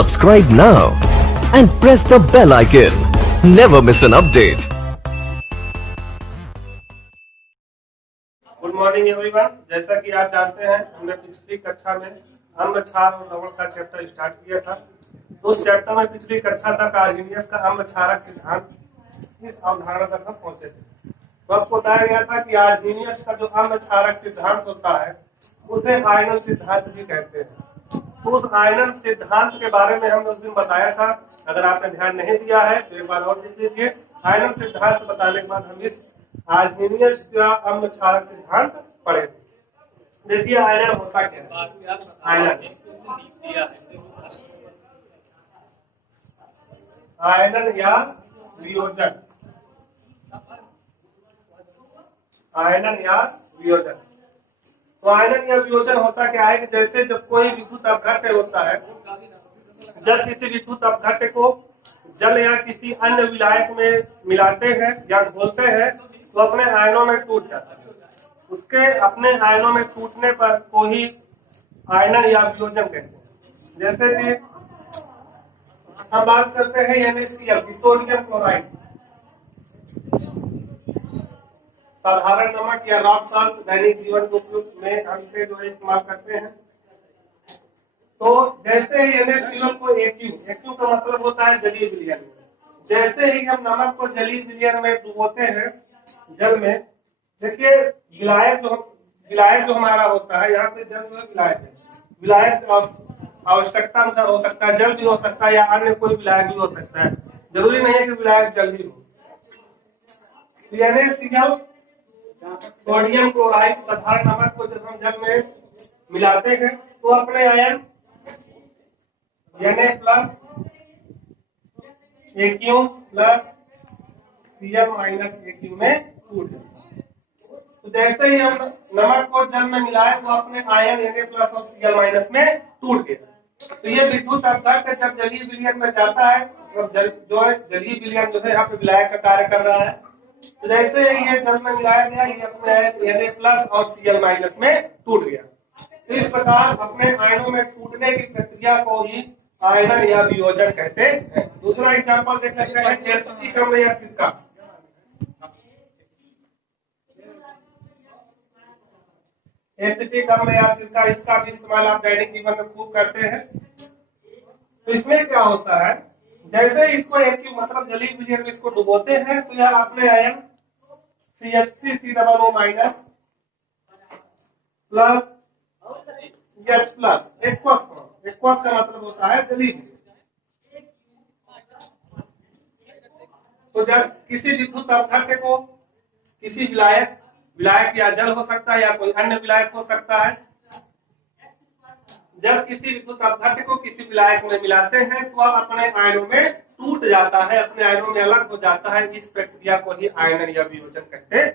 Subscribe now and press the bell icon. Never miss an update. Good morning everyone. जैसा कि आप जानते हैं, हमने पिछली कक्षा में अम्ल क्षार और लवण का चैप्टर स्टार्ट किया था। तो उस चैप्टर में पिछली कक्षा तक आर्हेनियस का अम्ल क्षारक सिद्धांत इस अवधारणा तक हम पहुंचे थे। तो आपको बताया गया था कि आर्हेनियस का जो अम्ल क्षारक सिद्धांत होता है उसे आयनन सिद्धांत भी कहते हैं। तो उस आयनन सिद्धांत के बारे में हमने उस दिन बताया था। अगर आपने ध्यान नहीं दिया है तो एक बार और देख लीजिए। आयनन सिद्धांत बताने के बाद हम इस आर्हेनियस का अम्ल क्षारक सिद्धांत पढ़े। देखिए आयनन होता क्या है। आयनन या वियोजन, आयनन या वियोजन। तो आयनन या वियोजन होता क्या है कि जैसे जब कोई विद्युत अपघट्य होता है, जब किसी विद्युत अपघट्य को जल या किसी अन्य विलायक में मिलाते हैं या घोलते हैं तो अपने आयनों में टूट जाता है। उसके अपने आयनों में टूटने पर को ही आयनन या वियोजन कहते हैं। जैसे कि हम बात करते हैं NaCl की, सोडियम क्लोराइड, साधारण नमक या रॉक साल्ट दैनिक जीवन के उपयोग में हम इसे जो इस्तेमाल करते हैं। तो जैसे ही NaCl को AQ का मतलब होता है जलीय विलयन। जैसे ही हम नमक को जलीय विलयन में डुबोते हैं जल में, देखिए विलायक जो हमारा होता है, यहाँ पे जल जो है विलायक है। विलायक आवश्यकता अनुसार हो सकता है, जल भी हो सकता है या अन्य कोई विलायक भी हो सकता है। जरूरी नहीं है कि विलायक जल ही हो। NaCl सोडियम क्लोराइड साधारण नमक को जब हम जल में मिलाते हैं तो अपने ion Na plus AQ plus Cl minus AQ में टूट जाता है। तो जैसे ही हम नमक को जल में मिलाए तो अपने आयन Na प्लस और Cl माइनस में टूट गया। तो ये विद्युत अपघट्य जब जलीय विलयन में जाता है, जलीय विलयन जो है यहाँ पे विलायक का कार्य कर रहा है। तो जैसे ये जल में मिलाया गया, ये अपने Na प्लस और Cl माइनस में टूट गया। तो इस प्रकार अपने आयनों में टूटने की प्रक्रिया को ही आयनन या वियोजन कहते हैं। दूसरा एग्जांपल देख सकते हैं, एसिटिक अम्ल या सिरका। एसिटिक अम्ल या सिरका, इसका भी इस्तेमाल आप दैनिक जीवन में खूब करते हैं। तो इसमें क्या होता है, जैसे इसको AQ मतलब जलीय विलयन में इसको डुबोते हैं तो यह अपने ion CH3COO minus plus H plus aqueous का मतलब होता है जलीय। तो जब किसी विद्युत अपघट्य को किसी विलायक या जल हो सकता है या कोई अन्य विलायक हो सकता है, जब किसी विद्युत अपघट्य को किसी विलायक में मिलाते हैं तो अपने आयनों में टूट जाता है, अपने आयनों में अलग हो जाता है। इस प्रक्रिया को ही आयनन या वियोजन कहते हैं।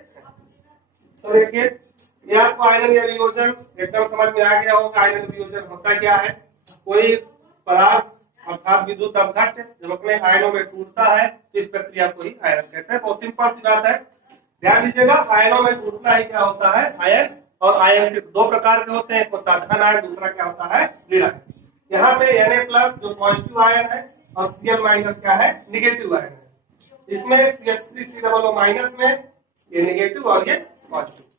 तो देखिए ये आपको आयनन या वियोजन एकदम समझ में आ गया होगा। आयनन वियोजन होता क्या है, कोई पदार्थ अर्थात विद्युत अपघट्य जब अपने आयनों में टूटता है तो इस प्रक्रिया को ही आयनन कहते हैं। बहुत सिंपल सी बात है, ध्यान दीजिएगा। आयनों में टूटना ही क्या होता है, आयन। और आयन सिर्फ दो प्रकार के होते हैं, एक होता है धन आयन, दूसरा क्या होता है, ऋण आयन। यहाँ पे Na प्लस जो पॉजिटिव आयन है और Cl माइनस क्या है, निगेटिव आयन है। इसमें CH3COO माइनस में ये निगेटिव और ये पॉजिटिव।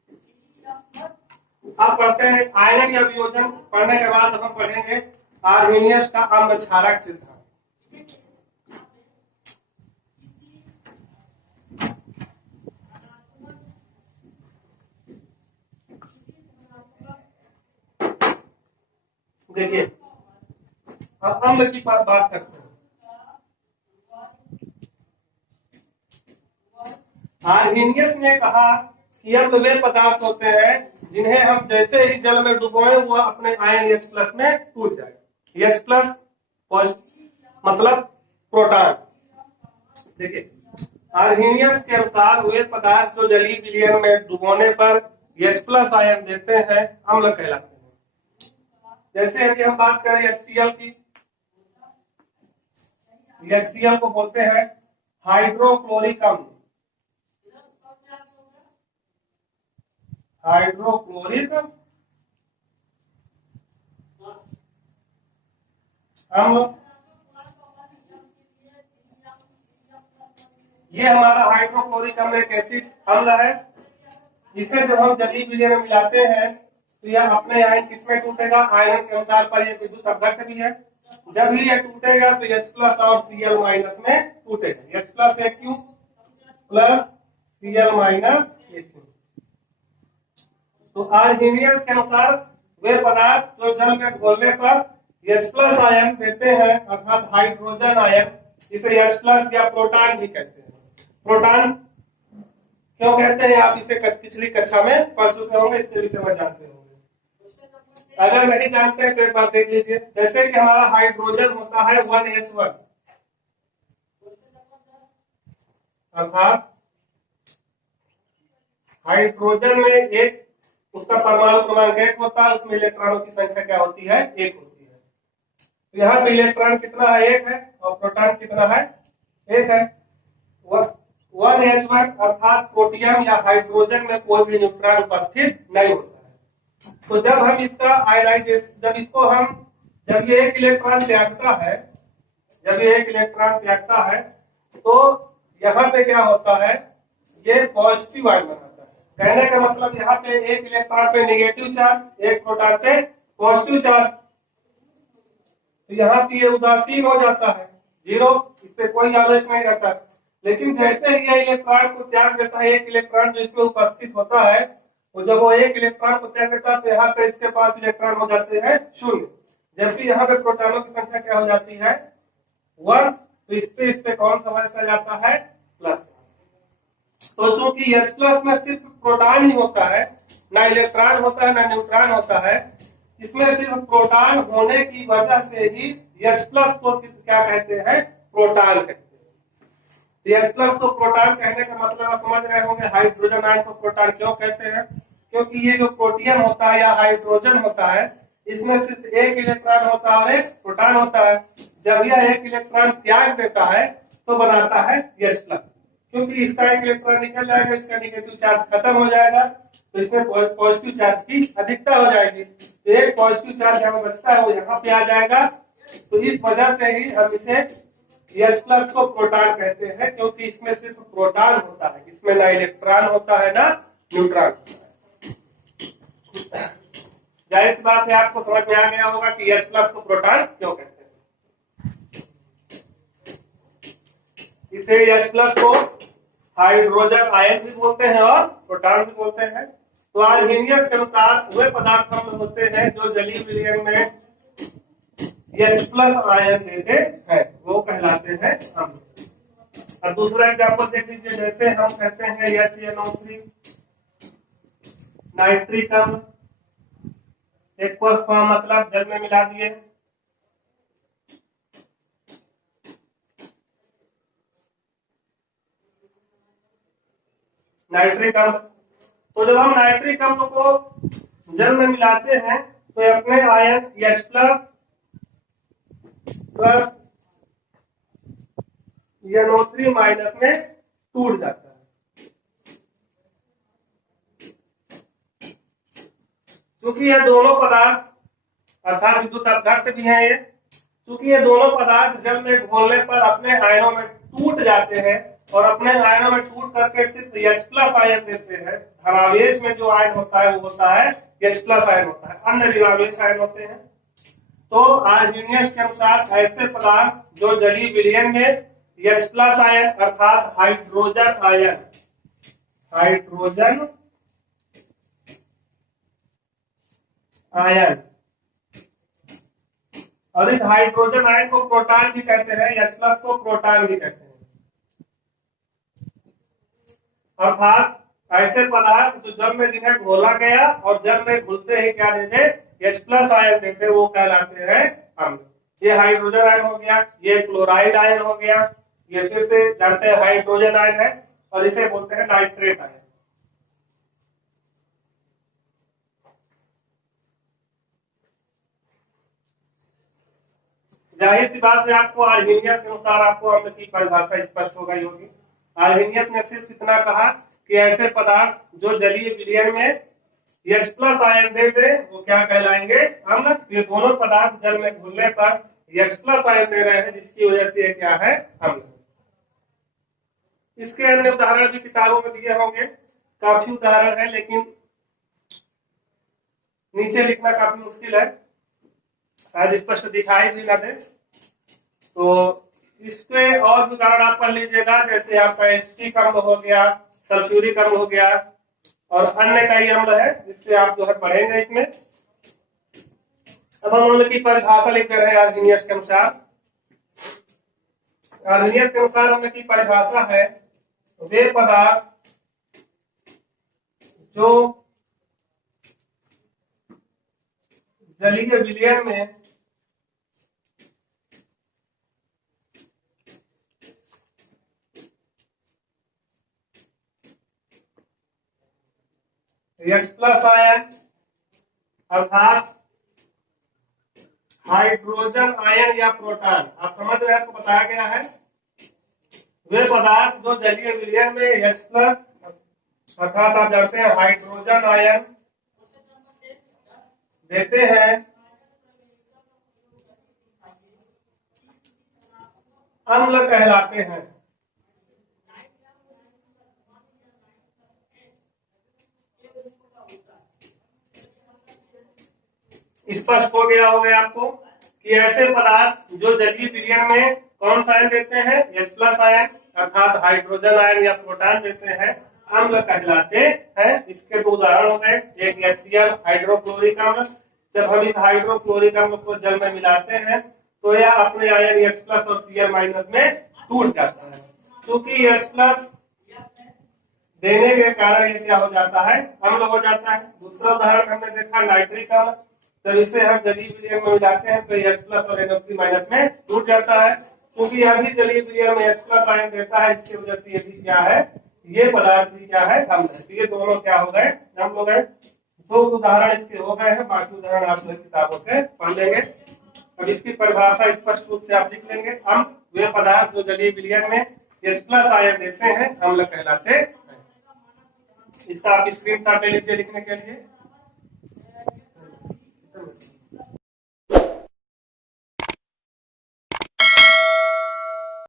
आप पढ़ते हैं आयनन या वियोजन। पढ़ने के बाद हम पढ़ेंगे आर्हेनियस का अम्ल क्षारक सिद्धांत। देखिए अब अम्ल की बात करते हैं। आर्हेनियस ने कहा कि अम्ल वे पदार्थ होते हैं जिन्हें हम जैसे ही जल में डुबोए वो अपने आयन H प्लस में टूट जाए। H प्लस मतलब प्रोटॉन। देखिए आर्हेनियस के अनुसार वे पदार्थ जो जलीय विलयन में डुबोने पर H प्लस आयन देते हैं अम्ल कहलाते हैं। जैसे यदि हम बात करें HCl की, HCl को बोलते हैं हाइड्रोक्लोरिक अम्ल। हाइड्रोक्लोरिक अम्ल ये हमारा हाइड्रोक्लोरिक अम्ल एक एसिड अम्ल है, जिसे जब हम जलीय विलयन में मिलाते हैं तो यह अपने आयन किसमें टूटेगा, आयन के अनुसार पर यह विद्युत अपघट्य भी है। जब ही यह टूटेगा तो H प्लस और Cl माइनस में टूटेगा, H plus AQ plus Cl minus AQ। तो आर्हेनियस के अनुसार वे पदार्थ जो जल में घोलने पर H प्लस आयन देते हैं अर्थात हाइड्रोजन आयन, इसे H प्लस या प्रोटॉन भी कहते हैं। प्रोटॉन क्यों कहते हैं आप इसे पिछली कक्षा में पढ़ चुके होंगे, इसके विषय में जानते होंगे। अगर नहीं जानते हैं तो एक बार देख लीजिए। जैसे कि हमारा हाइड्रोजन होता है 1H1 अर्थात हाइड्रोजन में एक उसका परमाणु क्रमांक 1 होता है, उसमें इलेक्ट्रॉनों की संख्या क्या होती है, 1 होती है। तो यहाँ पे इलेक्ट्रॉन कितना है, 1 है, और प्रोटॉन कितना है, 1 है। 1H1 अर्थात प्रोटियम या हाइड्रोजन में कोई भी न्यूट्रॉन उपस्थित नहीं होता है। तो जब हम इसका आयनाइजेशन, जब ये एक इलेक्ट्रॉन त्यागता है, तो यहाँ पे क्या होता है, ये पॉजिटिव आयन बनाता है। कहने का मतलब यहाँ पे एक इलेक्ट्रॉन पे नेगेटिव चार्ज, एक प्रोटॉन पे पॉजिटिव चार्ज, तो यहाँ पे ये उदासीन हो जाता है, 0, इस पे कोई आवेश नहीं रहता। लेकिन जैसे ही ये इलेक्ट्रॉन को त्याग देता है, एक इलेक्ट्रॉन जो इसमें उपस्थित होता है, तो जब वो एक इलेक्ट्रॉन को त्याग देता है तो यहाँ पे इसके पास इलेक्ट्रॉन हो जाते हैं 0, जबकि यहाँ पे प्रोटॉनों की संख्या क्या हो जाती है, 1। तो इस पे कौन सा वाला जाता है, प्लस। तो चूंकि H प्लस में सिर्फ प्रोटॉन ही होता है, ना इलेक्ट्रॉन होता है ना न्यूट्रॉन होता है, इसमें सिर्फ प्रोटॉन होने की वजह से ही H प्लस को सिर्फ क्या कहते हैं, प्रोटॉन कहते हैं। H प्लस को प्रोटॉन कहने का मतलब आप समझ रहे होंगे, हाइड्रोजन आयन को प्रोटॉन क्यों कहते हैं, क्योंकि ये जो प्रोटियम होता है या हाइड्रोजन होता है, इसमें सिर्फ एक इलेक्ट्रॉन होता है और एक प्रोटॉन होता है। जब यह एक इलेक्ट्रॉन त्याग देता है तो बनाता है H प्लस, क्योंकि इसका एक इलेक्ट्रॉन निकल जाएगा, इसका नेगेटिव चार्ज खत्म हो जाएगा, तो इसमें पॉजिटिव चार्ज की अधिकता हो जाएगी। तो एक पॉजिटिव चार्ज यहाँ बचता है, वो यहाँ पे आ जाएगा। तो इस वजह से ही हम इसे H प्लस को प्रोटॉन कहते हैं, क्योंकि इसमें सिर्फ प्रोटॉन होता है, इसमें ना इलेक्ट्रॉन होता है ना न्यूट्रॉन होता है। जाहिर सी बात है, आपको समझ में आ गया होगा कि H प्लस को प्रोटॉन क्यों कहते हैं। इसे H प्लस को हाइड्रोजन आयन भी बोलते हैं और प्रोटॉन भी बोलते हैं। तो आर्हेनियस के अनुसार वे पदार्थ हम होते हैं जो जलीय विलयन में H प्लस आयन देते हैं, वो कहलाते हैं अम्ल। और दूसरा एग्जाम्पल देख लीजिए, जैसे हम कहते हैं HNO3 नाइट्रिक अम्ल, एक्वस फॉर्म मतलब जल में मिला दिए। नाइट्रिक अम्ल, तो जब हम नाइट्रिक अम्ल को जल में मिलाते हैं तो अपने ion H plus plus NO3 minus में टूट जाता है। क्योंकि ये दोनों पदार्थ अर्थात विद्युत अपघट्य भी हैं, क्योंकि ये दोनों पदार्थ जल में घोलने पर अपने आयनों में टूट जाते हैं, और अपने आयनों में टूट करके सिर्फ H प्लस आयन देते हैं। धनावेश में जो आयन होता है वो होता है H प्लस आयन होता है, अन्य ऋणावेश आयन होते हैं। तो आर्हेनियस के अनुसार ऐसे पदार्थ जो जलीय विलयन में H प्लस आयन अर्थात हाइड्रोजन आयन, और इस हाइड्रोजन आयन को प्रोटॉन भी कहते हैं, H प्लस को प्रोटॉन भी कहते हैं। अर्थात ऐसे पदार्थ जो जल में जिन्हें घोला गया और जल में घुलते ही क्या देते, H प्लस आयन देते, वो कहलाते हैं अम्ल। ये हाइड्रोजन आयन हो गया, ये क्लोराइड आयन हो गया, ये फिर से जानते हैं हाइड्रोजन आयन है, और इसे बोलते हैं नाइट्रेट आयन। जाहिर सी बात है, आपको आर्हेनियस के अनुसार आपको अम्ल की परिभाषा स्पष्ट हो गई होगी। आर्हेनियस ने सिर्फ इतना कहा कि ऐसे पदार्थ जो जलीय विलयन में H प्लस आयन दे दे वो क्या कहलाएंगे, अम्ल। ये दोनों पदार्थ जल में घुलने पर H प्लस आयन दे रहे हैं, जिसकी वजह से ये क्या है, अम्ल। इसके अन्य उदाहरण भी किताबों में दिए होंगे, काफी उदाहरण है, लेकिन नीचे लिखना काफी मुश्किल है, शायद स्पष्ट दिखाई भी ना दे। तो इसके और भी उदाहरण आप पढ़ लीजिएगा, जैसे आपका एसिटिक अम्ल हो गया, सल्फ्यूरिक अम्ल हो गया, और अन्य कई अम्ल है जिससे आप जो है पढ़ेंगे इसमें। अब हम अम्ल की परिभाषा लिख रहे हैं आर्हेनियस के अनुसार। आर्हेनियस के अनुसार अम्ल की परिभाषा है वे पदार्थ जो जलीय विलयन में H+ आयन अर्थात हाइड्रोजन आयन या प्रोटॉन, आप समझ रहे हैं, आपको बताया गया है वे पदार्थ जो जलीय विलयन में H+ अर्थात आप जानते हैं हाइड्रोजन आयन देते हैं, अम्ल कहलाते हैं। स्पष्ट हो गया होगा आपको कि ऐसे पदार्थ जो जलीय विलयन में कौन सा आयन देते हैं, H+ आयन अर्थात हाइड्रोजन आयन या प्रोटॉन देते हैं, अम्ल कहलाते हैं। इसके दो उदाहरण हो गए, एक HCl हाइड्रोक्लोरिक अम्ल। जब हम इस हाइड्रोक्लोरिक अम्ल को जल में मिलाते हैं तो यह अपने आयन H+ और Cl- में टूट जाता है। क्योंकि H+ देने के कारण ये क्या हो जाता है, अम्ल हो जाता है। दूसरा उदाहरण हमने देखा नाइट्रिक अम्ल, जब इसे हम जलीय विलयन में मिलाते हैं तो H+ और NO3- में टूट जाता है। क्योंकि यह भी जलीय विलयन में H+ आयन देता है, इसकी वजह से ये भी क्या है, ये पदार्थ भी क्या है, अम्ल है। तो ये दोनों क्या हो गए, अम्ल हो गए। दो उदाहरण इसके हो गए हैं, बाकी उदाहरण आप लोग किताबों से पढ़ लेंगे। अब इसकी परिभाषा स्पष्ट रूप से आप लिख लेंगे, अम्ल वे पदार्थ जो जलीय विलयन में H+ आयन देते हैं, अम्ल कहलाते हैं। इसका आप स्क्रीनशॉट ले लीजिए लिखने के लिए।